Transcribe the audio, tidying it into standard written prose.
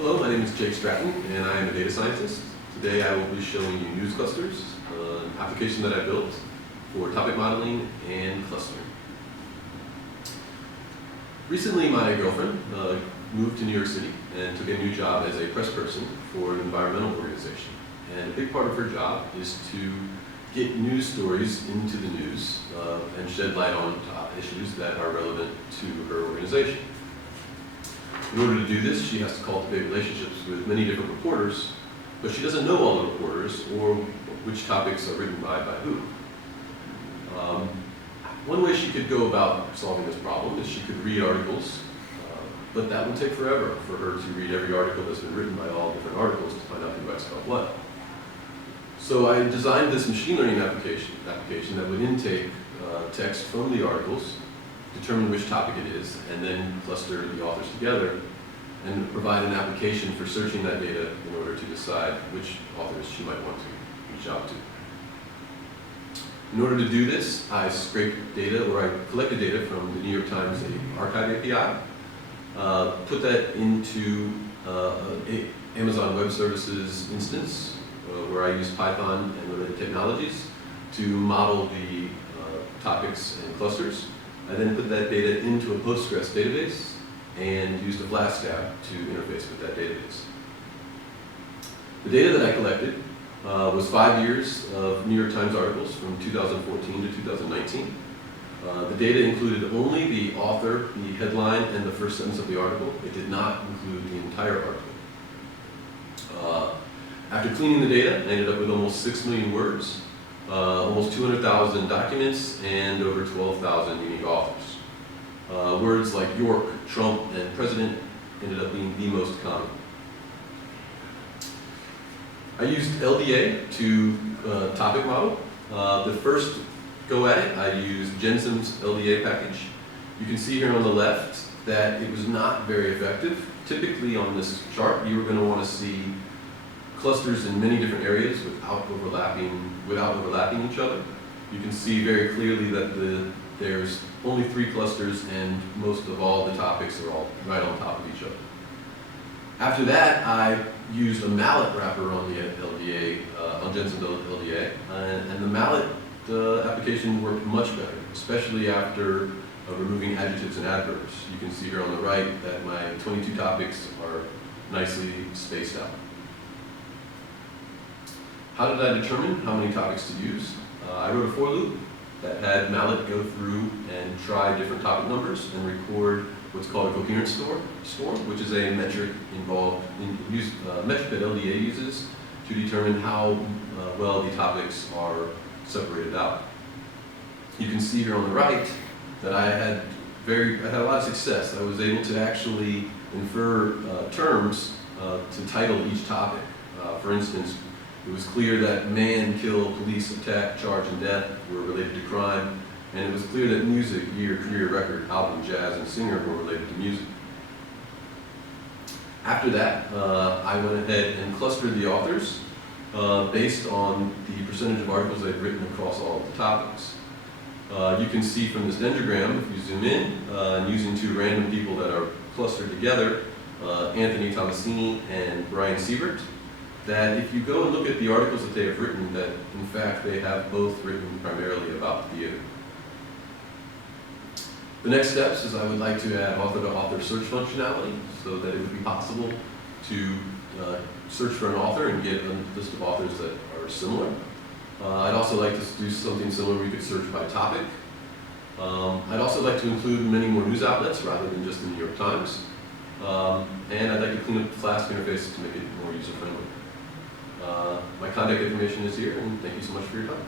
Hello, my name is Jake Stratton, and I am a data scientist. Today I will be showing you news clusters, an application that I built for topic modeling and clustering. Recently, my girlfriend moved to New York City and took a new job as a press person for an environmental organization. And a big part of her job is to get news stories into the news and shed light on issues that are relevant to her organization. In order to do this, she has to cultivate relationships with many different reporters, but she doesn't know all the reporters or which topics are written by who. One way she could go about solving this problem is she could read articles, but that would take forever for her to read every article that's been written by all different articles to find out who writes about what. So I designed this machine learning application that would intake text from the articles, determine which topic it is, and then cluster the authors together and provide an application for searching that data in order to decide which authors she might want to reach out to. In order to do this, I scraped data, or I collected data from the New York Times archive API, put that into an Amazon Web Services instance, where I use Python and related technologies to model the topics and clusters. I then put that data into a Postgres database and used a Flask tab to interface with that database. The data that I collected was 5 years of New York Times articles from 2014 to 2019. The data included only the author, the headline, and the first sentence of the article. It did not include the entire article. After cleaning the data, I ended up with almost 6 million words, almost 200,000 documents, and over 12,000 unique authors. Words like York, Trump, and President ended up being the most common. I used LDA to topic model. The first go at it, I used Jensen's LDA package. You can see here on the left that it was not very effective. Typically on this chart, you were going to want to see clusters in many different areas without overlapping each other. You can see very clearly that there's only 3 clusters and most of all the topics are all right on top of each other. After that, I used a mallet wrapper on the LDA, on Jensen's LDA, and the mallet application worked much better, especially after removing adjectives and adverbs. You can see here on the right that my 22 topics are nicely spaced out. How did I determine how many topics to use? I wrote a for loop that had mallet go through and try different topic numbers and record what's called a coherence score, which is a metric metric that LDA uses to determine how well the topics are separated out. You can see here on the right that I had a lot of success. I was able to actually infer terms to title each topic. For instance, it was clear that man, kill, police, attack, charge, and death were related to crime, and it was clear that music, year, career, record, album, jazz, and singer were related to music. After that, I went ahead and clustered the authors based on the percentage of articles I'd written across all of the topics. You can see from this dendrogram, if you zoom in, and using 2 random people that are clustered together, Anthony Tomasini and Brian Siebert, that if you go and look at the articles that they have written, that in fact they have both written primarily about theater. The next steps is I would like to add author-to-author search functionality so that it would be possible to search for an author and get a list of authors that are similar. I'd also like to do something similar where you could search by topic. I'd also like to include many more news outlets rather than just the New York Times. And I'd like to clean up the Flask interface to make it more user-friendly. My contact information is here, and thank you so much for your time.